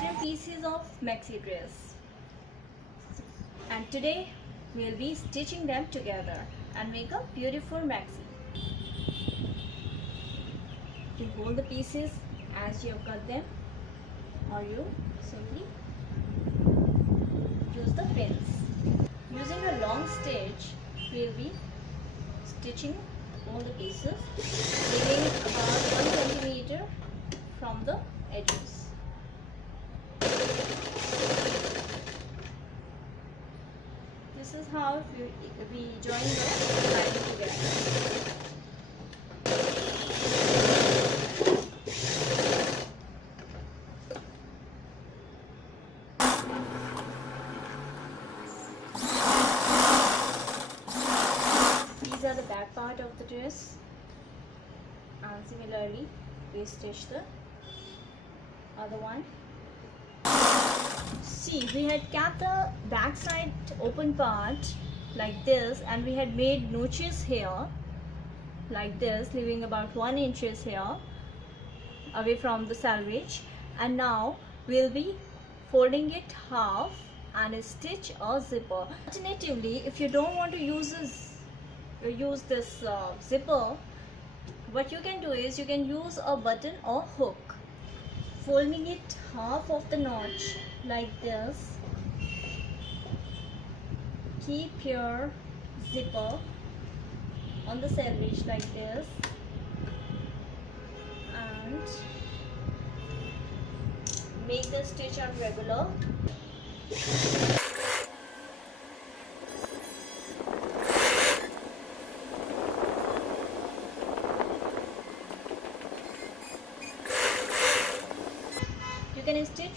different pieces of maxi dress, and today we'll be stitching them together and make a beautiful maxi. You hold the pieces as you have cut them, or you simply use the pins. Using a long stitch, we'll be stitching all the pieces, leaving about 1 centimeter from the edges. This is how we join the lining together. These are the back part of the dress, and similarly we stitch the other one. See, we had kept the back side open part like this, and we had made notches here like this, leaving about 1 inch here away from the selvage, and now we'll be folding it half and stitch a zipper. Alternatively, if you don't want to use this zipper, what you can do is you can use a button or hook, folding it half of the notch like this. Keep your zipper on the selvage like this, and make the stitch on regular. You can stitch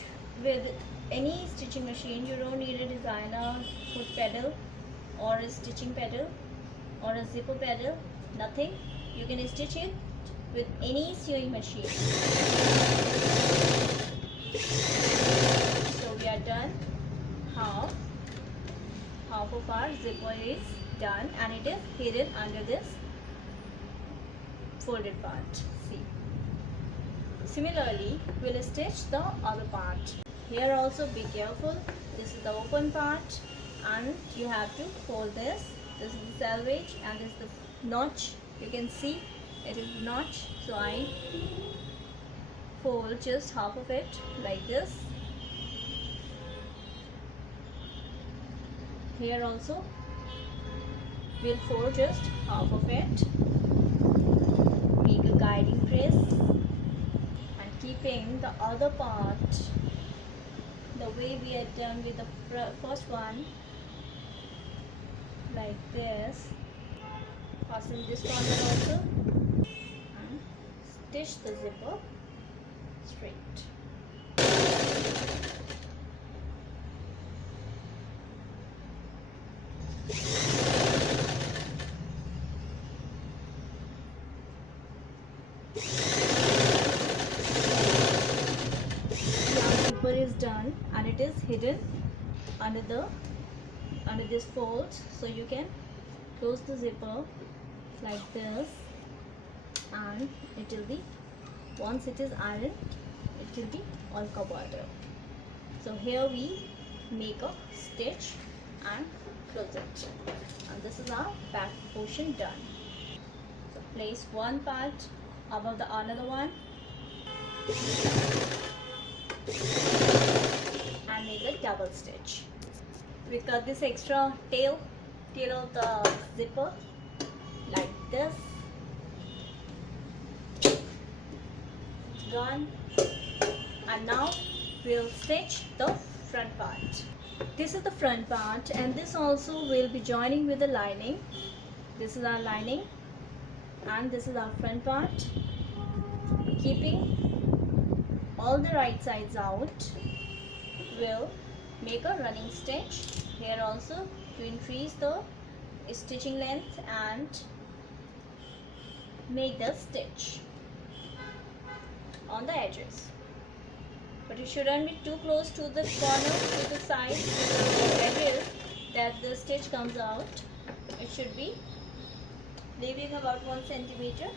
with any stitching machine. You don't need a designer foot pedal or a stitching pedal or a zipper pedal, nothing. You can stitch it with any sewing machine. So we are done. Half of our zipper is done, and it is hidden under this folded part. See. Similarly, we'll stitch the other part. Here also be careful. This is the open part, and you have to fold this. This is the selvage, and this is the notch. You can see it is the notch. So I fold just half of it like this. Here also we'll fold just half of it. Make a guiding press, and keeping the other part the way we had done with the first one, like this. Fasten this corner also, and stitch the zipper straight. Zipper is done, and it is hidden under this fold, so you can close the zipper like this, and it will be, once it is ironed, it will be all covered up. So here we make a stitch and close it, and this is our back portion done. So place one part above the another one and make a double stitch. We cut this extra tail of the zipper like this. It's gone, and now we'll stitch the front part. This is the front part, and this also will be joining with the lining. This is our lining, and this is our front part. Keeping all the right sides out, we'll make a running stitch here also to increase the stitching length and make the stitch on the edges. But you shouldn't be too close to the corner, to the side, to the edges, that the stitch comes out. It should be leaving about 1 centimeter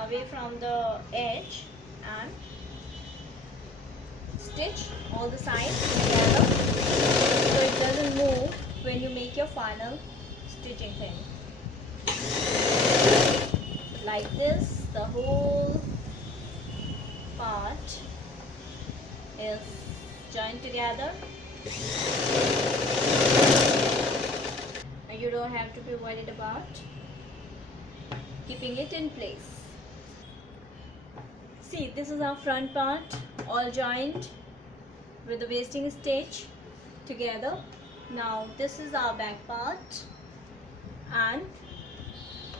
away from the edge and stitch all the sides together so it doesn't move when you make your final stitching thing. Like this, the whole part is joined together and you don't have to be worried about keeping it in place. See, this is our front part all joined with the basting stitch together. Now this is our back part and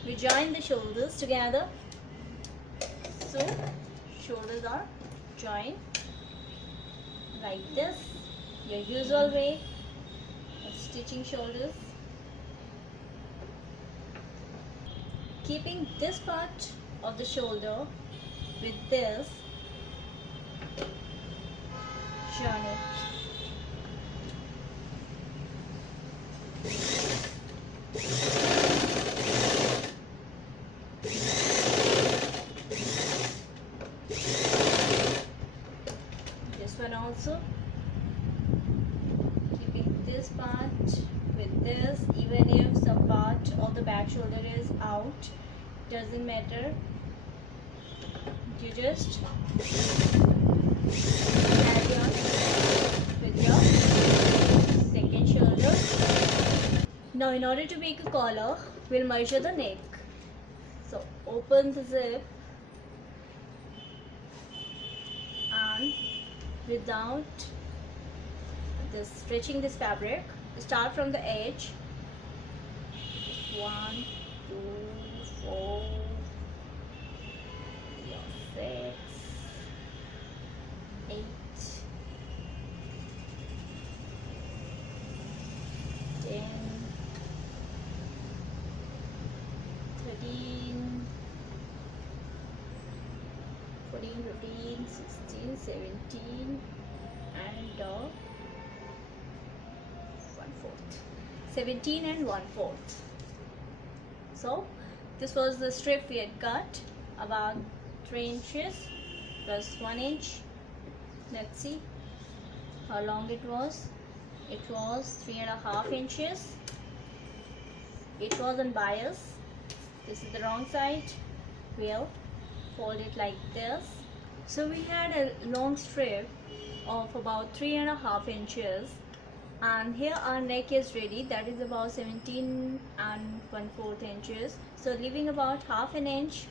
we join the shoulders together. So shoulders are joined like this, your usual way of stitching shoulders. Keeping this part of the shoulder with this journey. This one also, keeping this part with this, even if some part of the back shoulder is out, doesn't matter, you just carry on with your second shoulder. Now in order to make a collar, we'll measure the neck. So open the zip and without this stretching this fabric, start from the edge. 1, 2, 4, 6, 8, 10, 13, 14, 15, 16, 17 and 1/4. 17 and 1/4. So this was the strip we had cut, about 3 inches plus 1 inch. Let's see how long it was. It was 3.5 inches. It was on bias. This is the wrong side. We'll fold it like this. So we had a long strip of about 3.5 inches and here our neck is ready, that is about 17 and 1/4 inches. So leaving about half an inch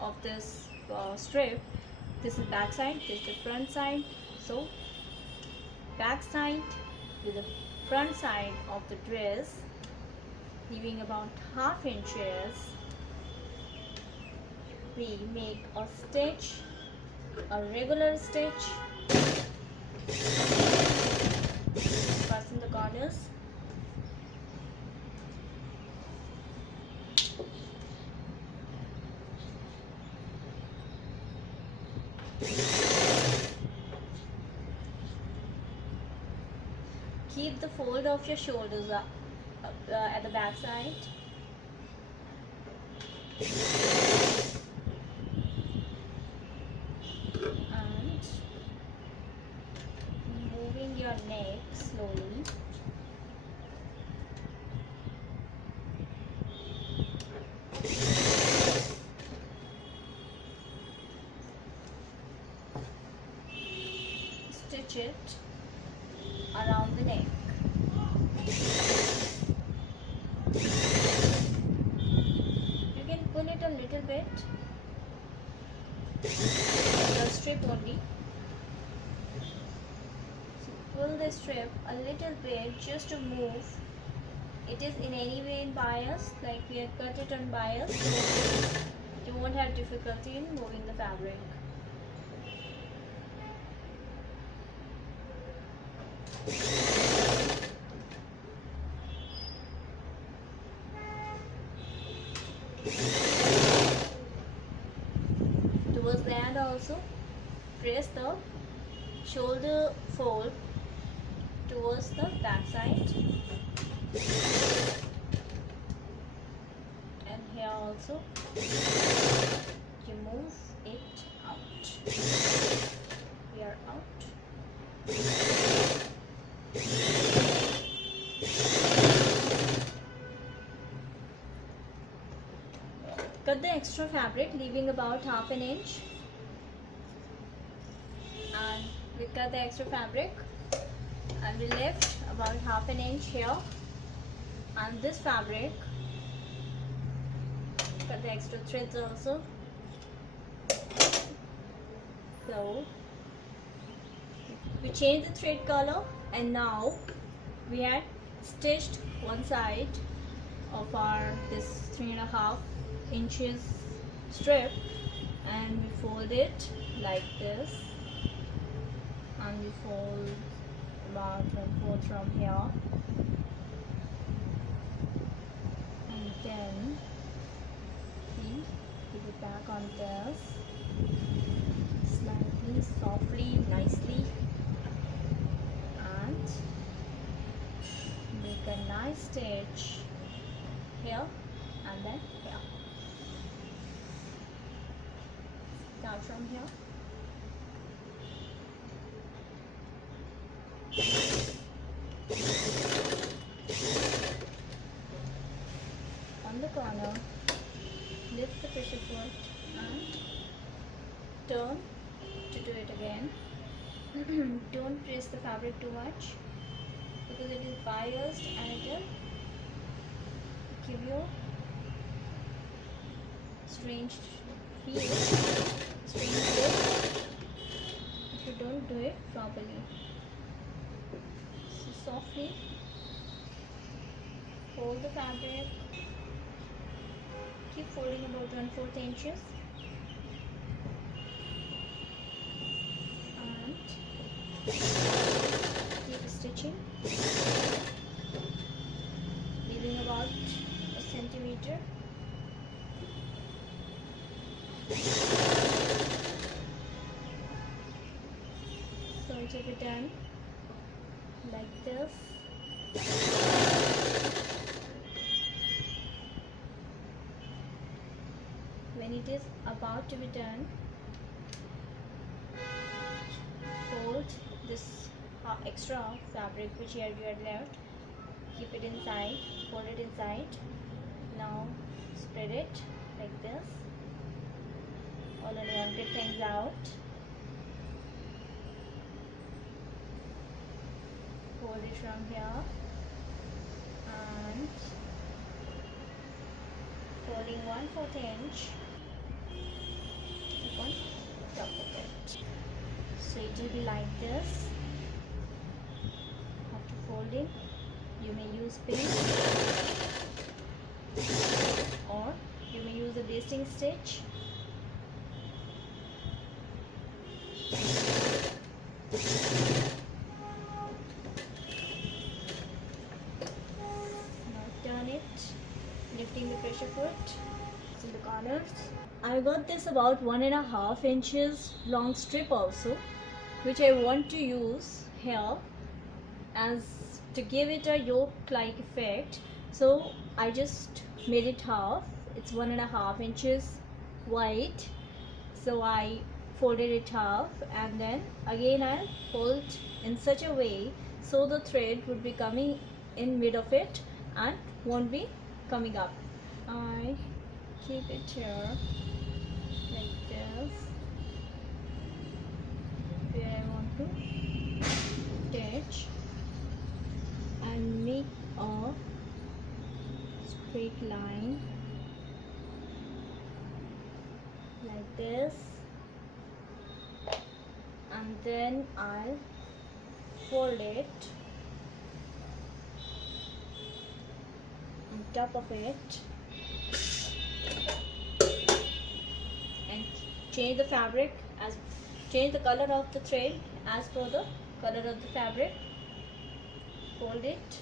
of this strip. This is back side, this is the front side. So back side with the front side of the dress, leaving about half inches, we make a stitch, a regular stitch, fasten the corners, keep the fold of your shoulders up at the back side. And moving your neck slowly. Stitch it around the neck. You can pull it a little bit, the strip only. So pull the strip a little bit just to move. It is in any way in bias, like we had cut it on bias, so you won't have difficulty in moving the fabric. Towards the end also, press the shoulder fold towards the back side, and here also you move it out. We are out. Cut the extra fabric, leaving about half an inch, and we cut the extra fabric and we left about half an inch here, and this fabric, cut the extra threads also. So we changed the thread color, and now we had stitched one side of our this 3.5 inches strip, and we fold it like this, and we fold about 1/4 from here, and then we put it back on this slightly, softly, nicely, and make a nice stitch here and then here. Start from here. On the corner, lift the pressure foot and turn to do it again. Don't press the fabric too much because it is biased and it will give you strange feel, strange look if you don't do it properly. So softly fold the fabric, keep folding about 1/4 inches, and keep stitching, leaving about a centimeter. So it will be done like this. When it is about to be done, fold this extra fabric which you had left, keep it inside, fold it inside. Now spread it like this, all unwanted things out. Fold it from here and folding 1/4 inch on top of it. So it will be like this. After folding, you may use pin or you may use a basting stitch. Now turn it, lifting the pressure foot in the corners. I got this about 1.5 inches long strip also, which I want to use here as to give it a yoke like effect. So I just made it half. It's 1.5 inches wide, so I folded it half, and then again I'll fold in such a way so the thread would be coming in mid of it and won't be coming up. I keep it here like this where I want to stitch and make a straight line like this, and then I'll fold it on top of it and change the fabric as change the color of the thread as per the color of the fabric. Fold it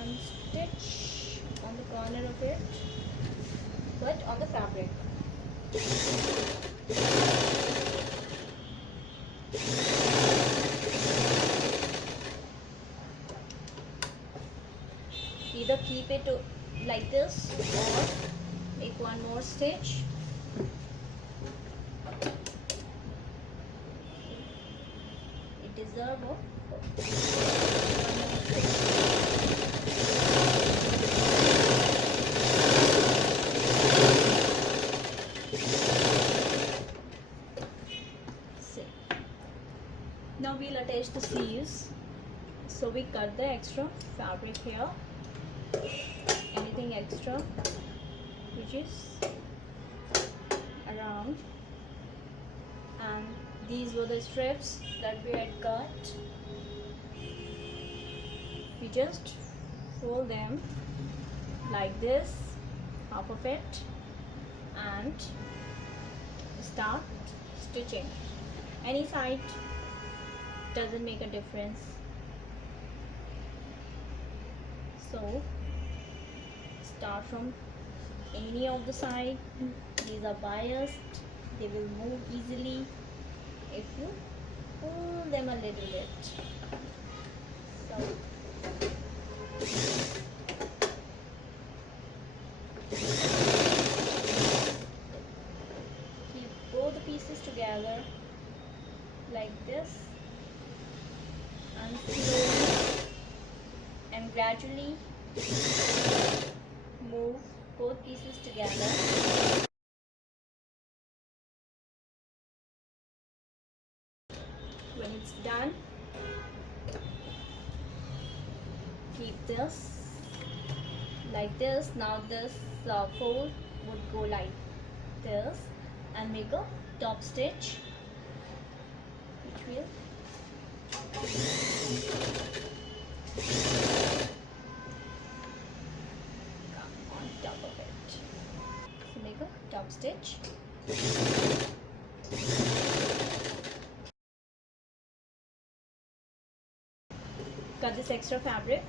and stitch on the corner of it, but on the fabric. Either keep it like this or make one more stitch Now we'll attach the sleeves. So we cut the extra fabric here, anything extra which is around, and these were the strips that we had cut. We just fold them like this, half of it, and start stitching. Any side doesn't make a difference. So start from any of the side. These are biased, they will move easily if you pull them a little bit. So keep both the pieces together like this, and slowly and gradually move both pieces together. When it's done, keep this like this. Now this fold would go like this and make a top stitch, which will come on top of it. So make a top stitch. Cut this extra fabric.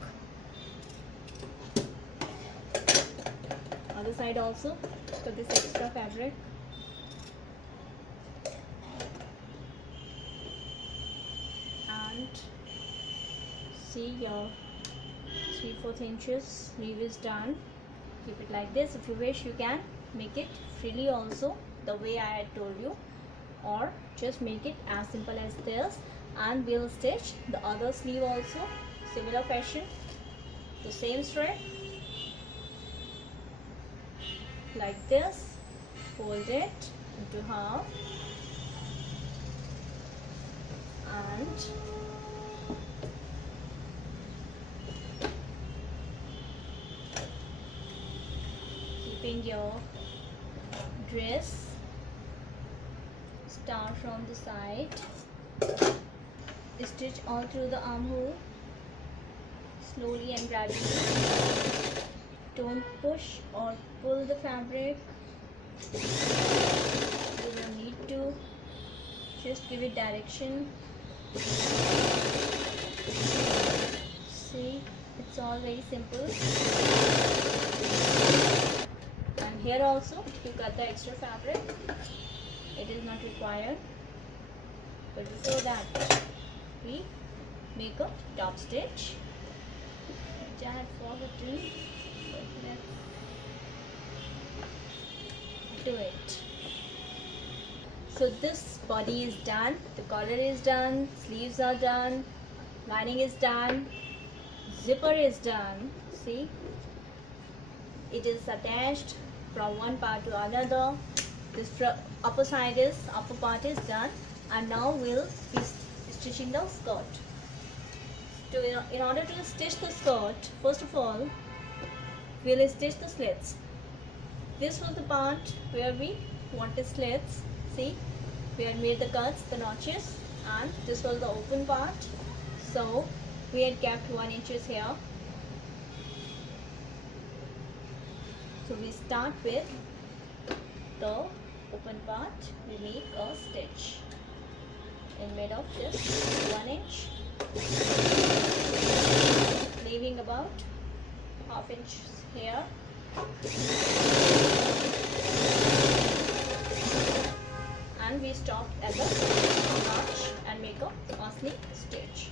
Other side also cut this extra fabric. And see, your 3/4 inches sleeve is done. Keep it like this. If you wish, you can make it frilly also, the way I had told you, or just make it as simple as this, and we'll stitch the other sleeve also similar fashion. The same strip like this, fold it into half, and keeping your dress, start from the side, stitch all through the armhole slowly and gradually. Don't push or pull the fabric. You don't need to, just give it direction. See, it's all very simple. And here also you cut the extra fabric, it is not required, but before that we make a top stitch, which I had forgotten, but let's do it. So this body is done, the collar is done, sleeves are done, lining is done, zipper is done. See, it is attached from one part to another. This upper part is done, and now we'll be stitching the skirt. So in order to stitch the skirt, first of all we'll stitch the slits. This was the part where we wanted slits. See, we had made the cuts, the notches, and this was the open part. So we had kept 1 inches here. So we start with the open part. We make a stitch in mid of just 1 inch, leaving about ½ inch here. And we stopped at the notch and make a fastening stitch.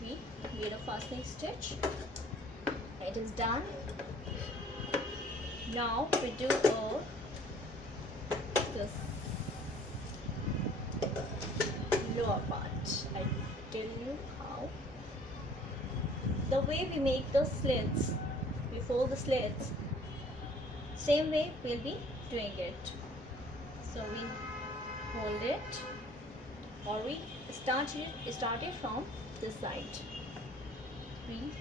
We made a fastening stitch. It is done. Now we do this lower part. I tell you how. the way we make the slits, we fold the slits, same way we'll be doing it. So we hold it, or we start it from this side. We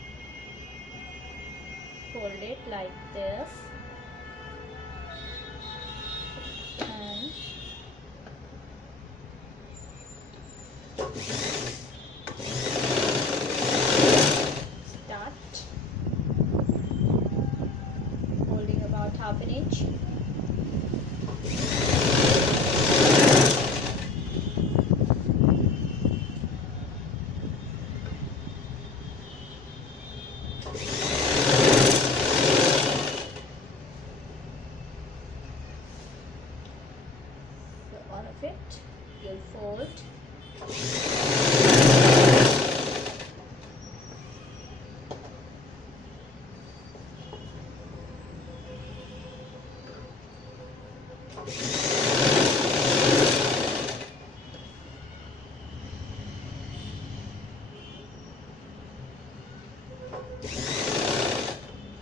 fold it like this, and start holding about half an inch. All of it you'll fold.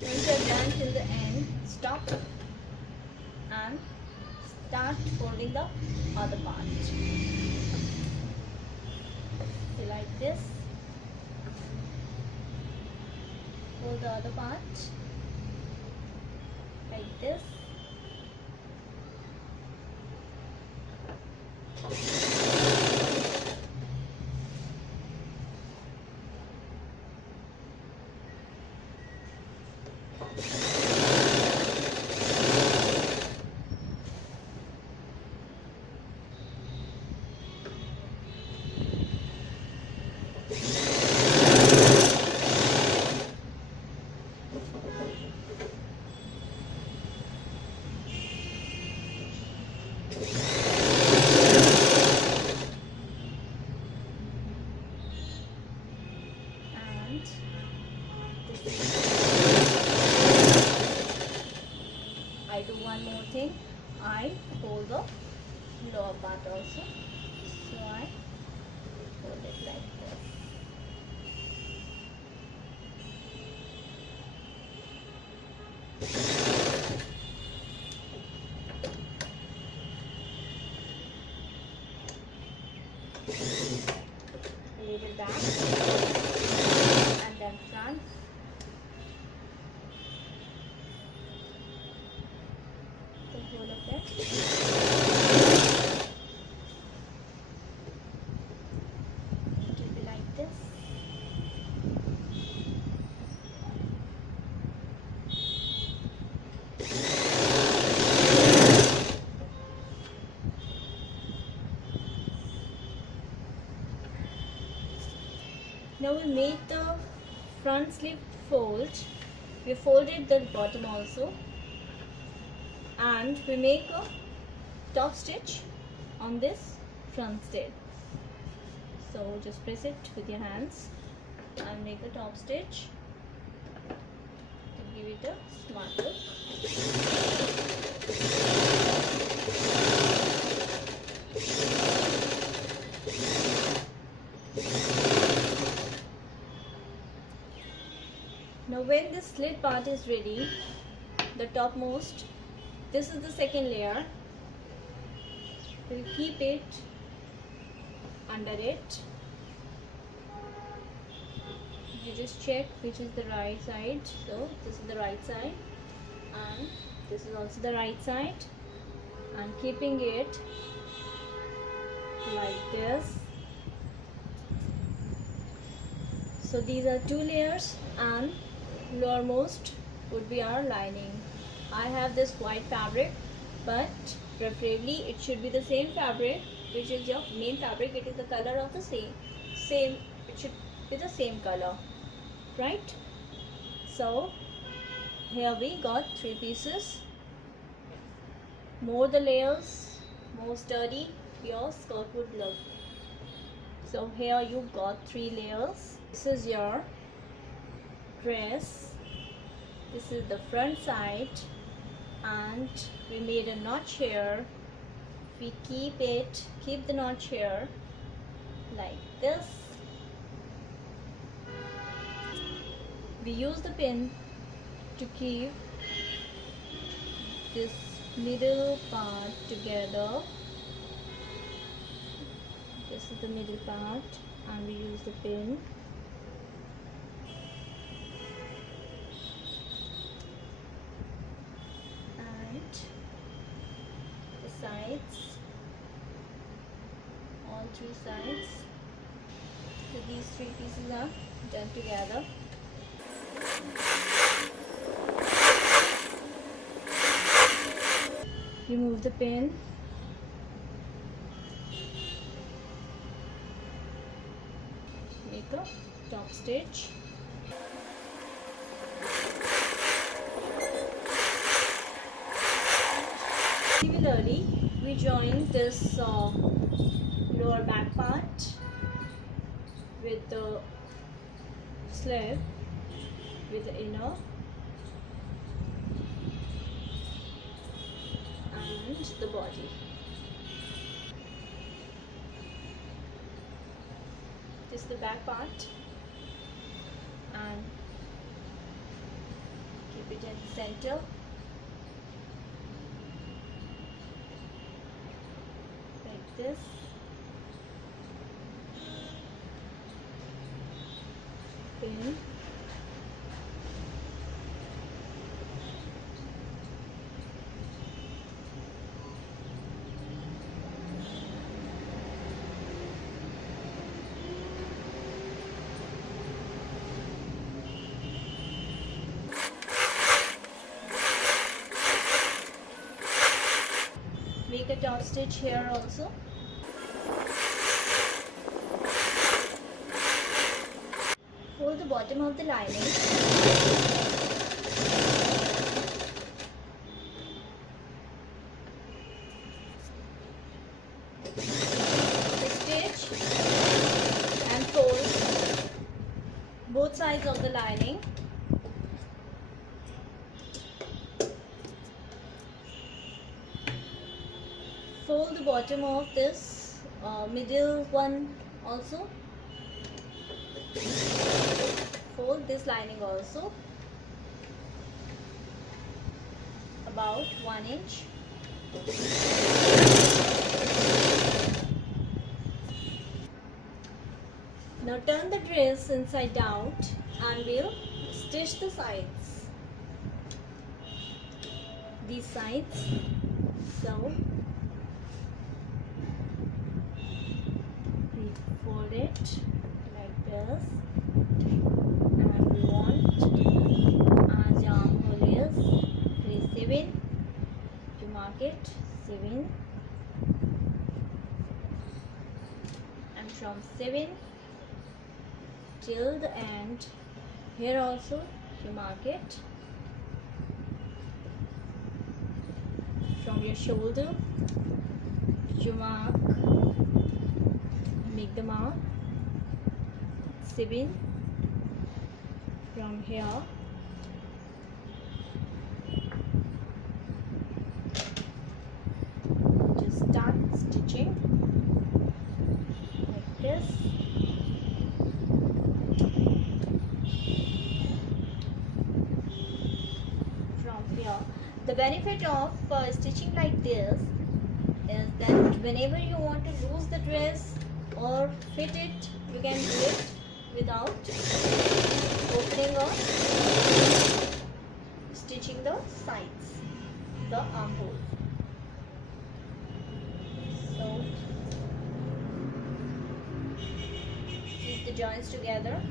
Once you're done till the end, stop and start folding the other part. So like this, fold the other part like this. I do one more thing. I fold the lower part also. So I fold it like this. A little back and then front. The whole of it. It will be like this. Now we made the front sleeve fold. We folded the bottom also, and we make a top stitch on this front stitch. So just press it with your hands and make a top stitch to give it a smart look. Now when this slit part is ready, the topmost, this is the second layer, we'll keep it under it. You just check which is the right side. So this is the right side and this is also the right side, and keeping it like this. So these are two layers, and lowermost would be our lining. I have this white fabric, but preferably it should be the same fabric which is your main fabric. It is the color of the same it should be the same color, right? So here we got 3 pieces. More the layers, more sturdy your skirt would look. So here you got 3 layers. This is your dress. This is the front side, and we made a notch here. We keep the notch here like this. We use the pin to keep this middle part together. This is the middle part, and we use the pin. And the sides, all three sides. So these three pieces are done together. Remove the pin. Make a top stitch. Similarly, we join this lower back part with the slit with the inner and the body. This is the back part, and keep it in the center. Like this. Pin. Make a top stitch here also. Fold the bottom of the lining. Stitch and fold both sides of the lining. Fold the bottom of this middle one also. Fold this lining also about 1 inch. Now turn the dress inside out and we'll stitch the sides. These sides. So we fold it like this, and we want as your armhole is 7 to mark it 7, and from 7 till the end here also you mark it. From your shoulder you mark, make the mark 7. From here just start stitching like this. From here, the benefit of stitching like this is that whenever you want to lose the dress or fit it, you can do it without opening or stitching the sides, the armhole. So keep the joints together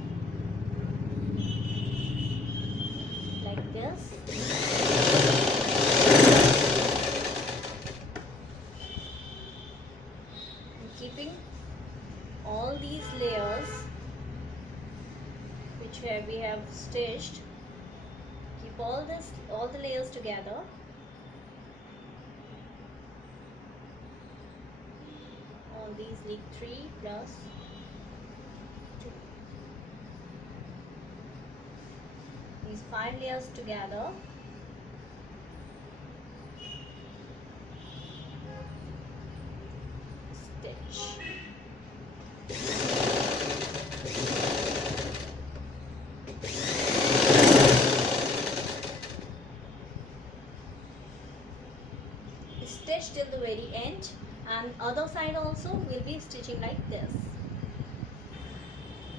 like this. Keeping all these layers which we have stitched, keep all the layers together. All these like 3 plus 2. These 5 layers together. Stitch. stitch till the very end, and other side also we'll be stitching like this.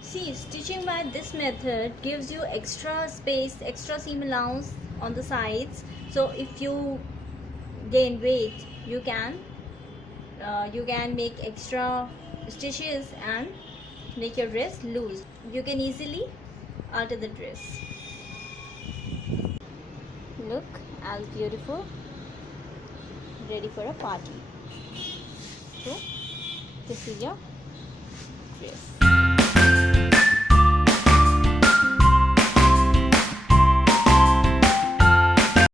See, stitching by this method gives you extra space, extra seam allowance on the sides. So if you gain weight, you can make extra stitches and make your dress loose. You can easily alter the dress. Look as beautiful, ready for a party. So this is your dress.